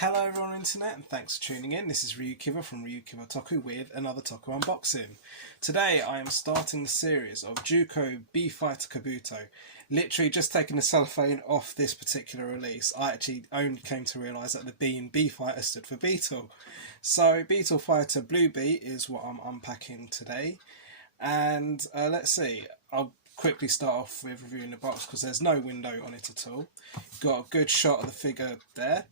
Hello everyone on the internet and thanks for tuning in. This is RyuKiva from RyuKiva Toku with another Toku unboxing. Today I am starting the series of Juukou B-Fighter Kabuto. Literally just taking the cellophane off this particular release. I actually only came to realise that the B in B-Fighter stood for Beetle. So Beetleborgs Blue Beet is what I'm unpacking today. And let's see, I'll quickly start off with reviewing the box because there's no window on it at all. Got a good shot of the figure there.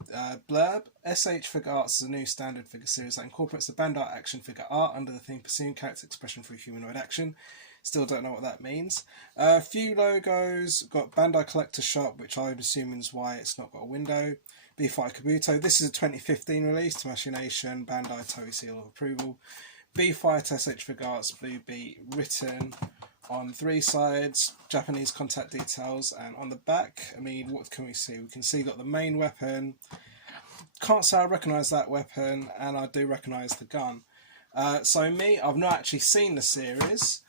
Blurb: S.H.Figuarts is a new standard figure series that incorporates the bandai action figure art under the theme pursuing character expression through humanoid action. Still don't know what that means. A few logos. Got Bandai Collector Shop, which I'm assuming is why it's not got a window. B-Fighter Kabuto. This is a 2015 release. Tamashii Nation, Bandai Toei seal of approval. B-Fighter S.H.Figuarts Blue Beet, written on 3 sides, Japanese contact details, and on the back, I mean, what can we see? We can see got the main weapon. Can't say I recognise that weapon, and I do recognise the gun. So me, I've not actually seen the series,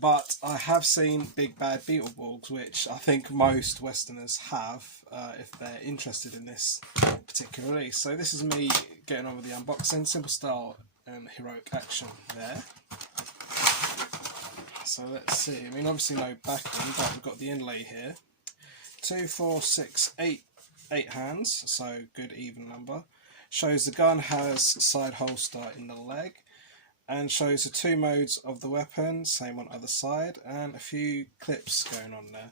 but I have seen Big Bad Beetleborgs, which I think most Westerners have, if they're interested in this particular release. So this is me getting on with the unboxing, simple style and heroic action there. So let's see, I mean obviously no backing, but we've got the inlay here. 2, 4, 6, 8 hands, so good even number. Shows the gun has side holster in the leg, and shows the 2 modes of the weapon, same on other side, and a few clips going on there.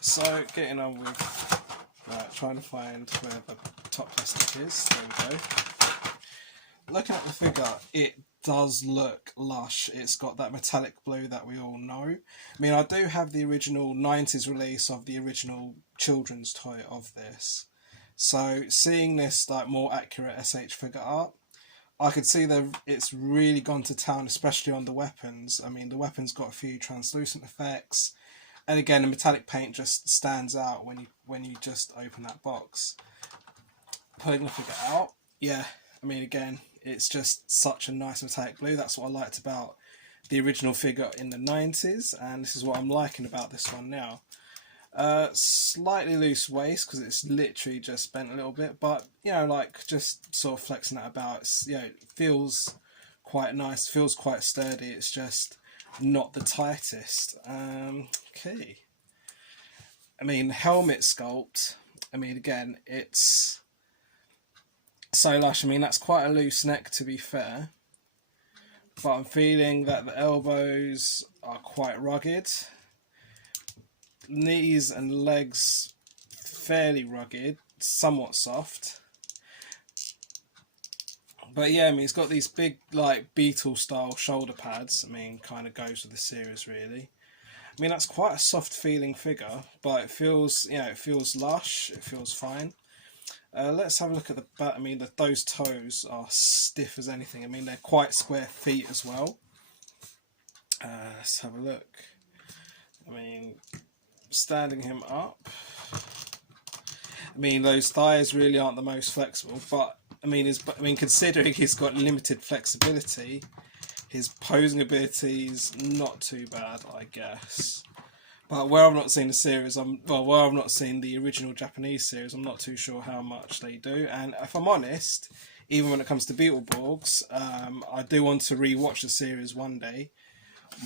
So getting on with trying to find where the top plastic is, there we go. Looking at the figure, it does look lush. It's got that metallic blue that we all know. I mean, I do have the original 90s release of the original children's toy of this. So seeing this like more accurate SH figure art, I could see that it's really gone to town, especially on the weapons. I mean, the weapons got a few translucent effects, and again, the metallic paint just stands out when you just open that box. Pulling the figure out, yeah. I mean, again, it's just such a nice metallic blue. That's what I liked about the original figure in the 90s, and this is what I'm liking about this one now. Slightly loose waist because it's literally just bent a little bit, but you know, like just sort of flexing that about. It's, you know, it feels quite nice, feels quite sturdy. It's just not the tightest. Okay. I mean, helmet sculpt. I mean, again, it's so lush. I mean, that's quite a loose neck to be fair, but I'm feeling that the elbows are quite rugged, knees and legs fairly rugged, somewhat soft. But yeah, I mean, it's got these big like Beetle style shoulder pads. I mean, kind of goes with the series really. I mean, that's quite a soft feeling figure, but it feels, you know, it feels lush, it feels fine. Let's have a look at the back. I mean, those toes are stiff as anything. I mean, they're quite square feet as well. Let's have a look. I mean, standing him up, I mean, those thighs really aren't the most flexible, but I mean, considering he's got limited flexibility, his posing abilities not too bad, I guess. But where I've not seen the series, where I've not seen the original Japanese series, I'm not too sure how much they do. And if I'm honest, even when it comes to Beetleborgs, I do want to re-watch the series one day.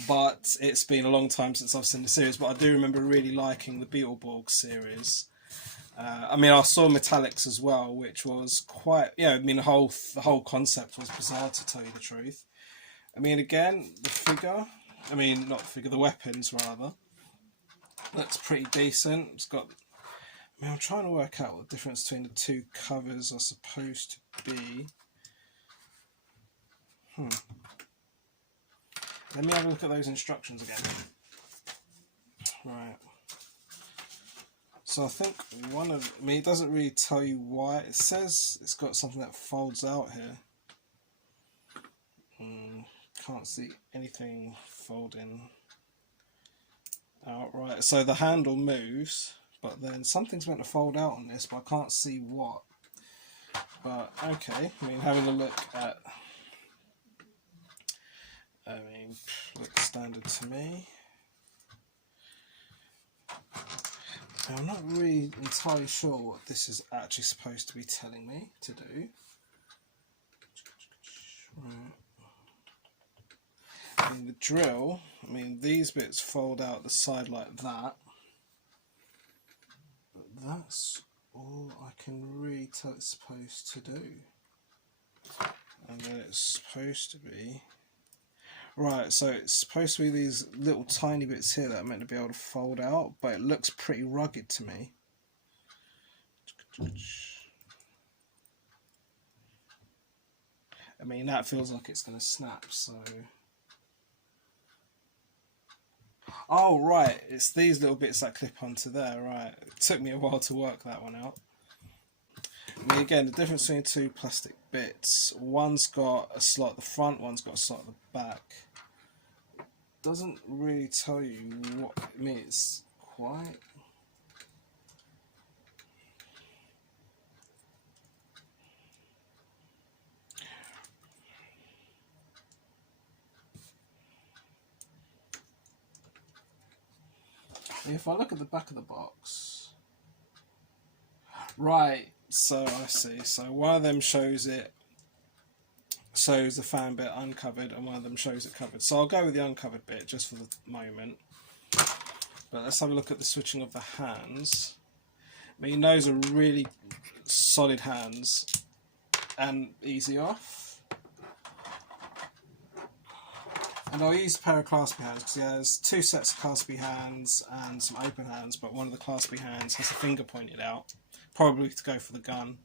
But it's been a long time since I've seen the series. But I do remember really liking the Beetleborgs series. I mean, I saw Metallics as well, which was quite, you know, I mean, the whole concept was bizarre, to tell you the truth. I mean, again, the figure, I mean, not the figure, the weapons rather. Looks pretty decent. It's got, I mean, I'm trying to work out what the difference between the 2 covers are supposed to be. Let me have a look at those instructions again. Right. So I think I mean, it doesn't really tell you why. It says it's got something that folds out here. Can't see anything folding out. Right, so the handle moves, but then something's meant to fold out on this, but I can't see what. But okay, I mean, having a look at, I mean, looks standard to me. So I'm not really entirely sure what this is actually supposed to be telling me to do. I mean, the drill, I mean, these bits fold out the side like that. But that's all I can really tell it's supposed to do. And then it's supposed to be... Right, so it's supposed to be these little tiny bits here that are meant to be able to fold out, but it looks pretty rugged to me. I mean, that feels like it's going to snap, so... Oh, right, it's these little bits that clip onto there, right. It took me a while to work that one out. I mean, again, the difference between two plastic bits, one's got a slot at the front, one's got a slot at the back. Doesn't really tell you what it means quite. If I look at the back of the box, right, so I see, so one of them shows the fan bit uncovered and one of them shows it covered. So I'll go with the uncovered bit just for the moment. But let's have a look at the switching of the hands. I mean, those are really solid hands and easy off. And I'll use a pair of claspy hands because he has two sets of claspy hands and some open hands, but one of the claspy hands has a finger pointed out, probably to go for the gun.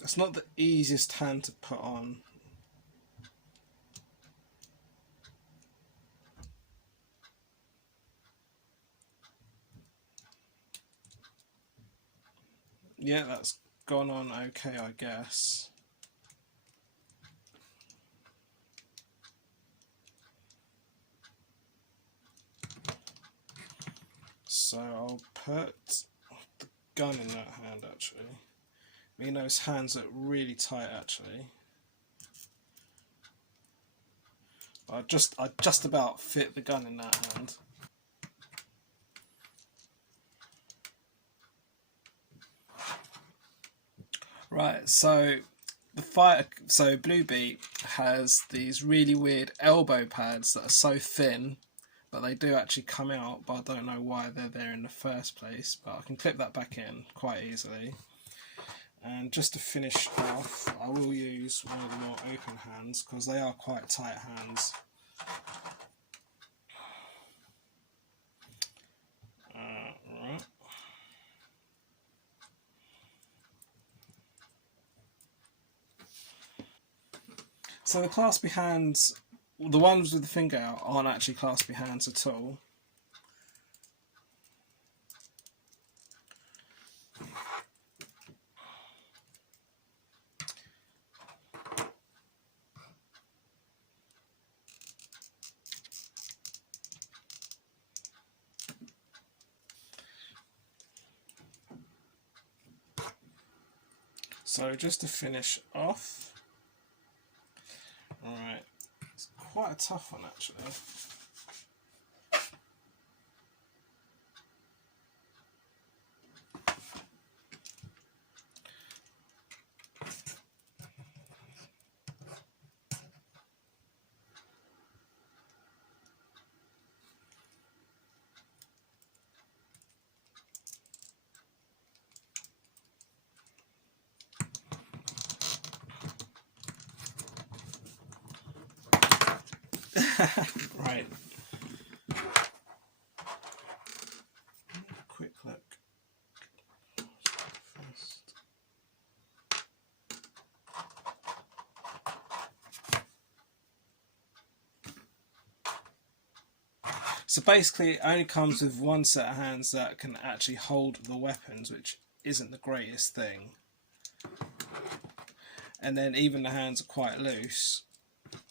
It's not the easiest hand to put on. Yeah, that's gone on okay, I guess. So I'll put the gun in that hand actually. I mean, those hands are really tight actually. I just about fit the gun in that hand. Right, so Blue Beet has these really weird elbow pads that are so thin, but they do actually come out, but I don't know why they're there in the first place, but I can clip that back in quite easily. And just to finish off, I will use one of the more open hands because they are quite tight hands. Right. So the claspy hands, the ones with the finger out, aren't actually claspy hands at all. So just to finish off, alright, it's quite a tough one actually. Right. Quick look. First. So basically it only comes with one set of hands that can actually hold the weapons, which isn't the greatest thing. And then even the hands are quite loose.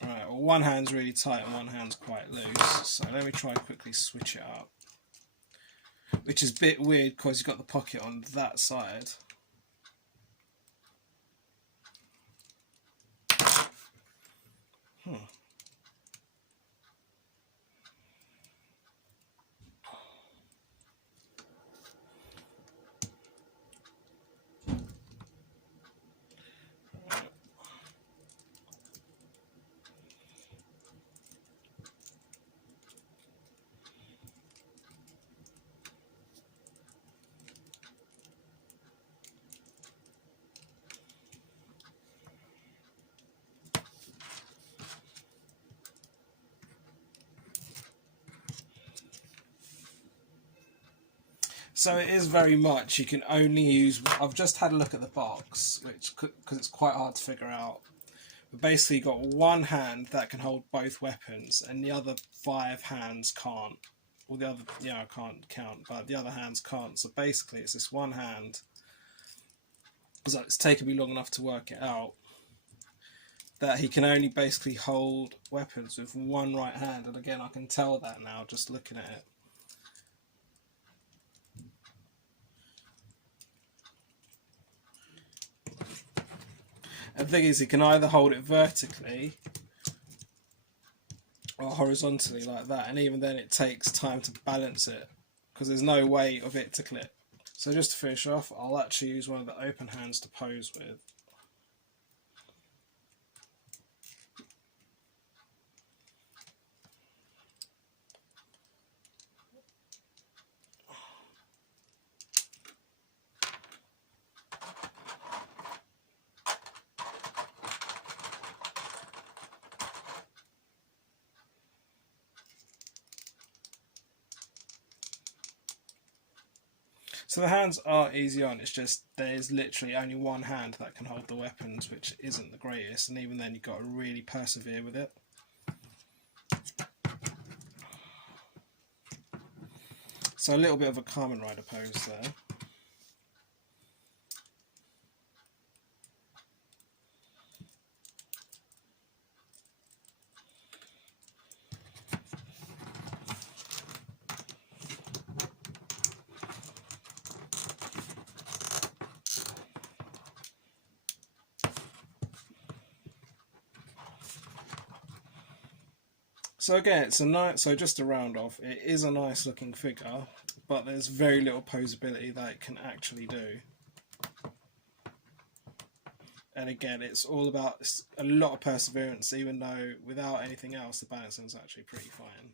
Right, well, one hand's really tight and one hand's quite loose. So let me try and quickly switch it up. Which is a bit weird because you've got the pocket on that side. So it is very much, you can only use, I've just had a look at the box, which, because it's quite hard to figure out. But basically you've got one hand that can hold both weapons, and the other 5 hands can't. Well, the other, I can't count, but the other hands can't. So basically it's this one hand, because it's taken me long enough to work it out, that he can only basically hold weapons with one right hand. And again, I can tell that now just looking at it. And the thing is, he can either hold it vertically or horizontally like that, and even then it takes time to balance it because there's no way of it to clip. So just to finish off, I'll actually use one of the open hands to pose with. So the hands are easy on, it's just there's literally only one hand that can hold the weapons, which isn't the greatest, and even then you've got to really persevere with it. So a little bit of a Kamen Rider pose there. So again, it's a nice. So just to round off, it is a nice looking figure, but there's very little posability that it can actually do. And again, it's all about a lot of perseverance, even though without anything else, the balancing is actually pretty fine.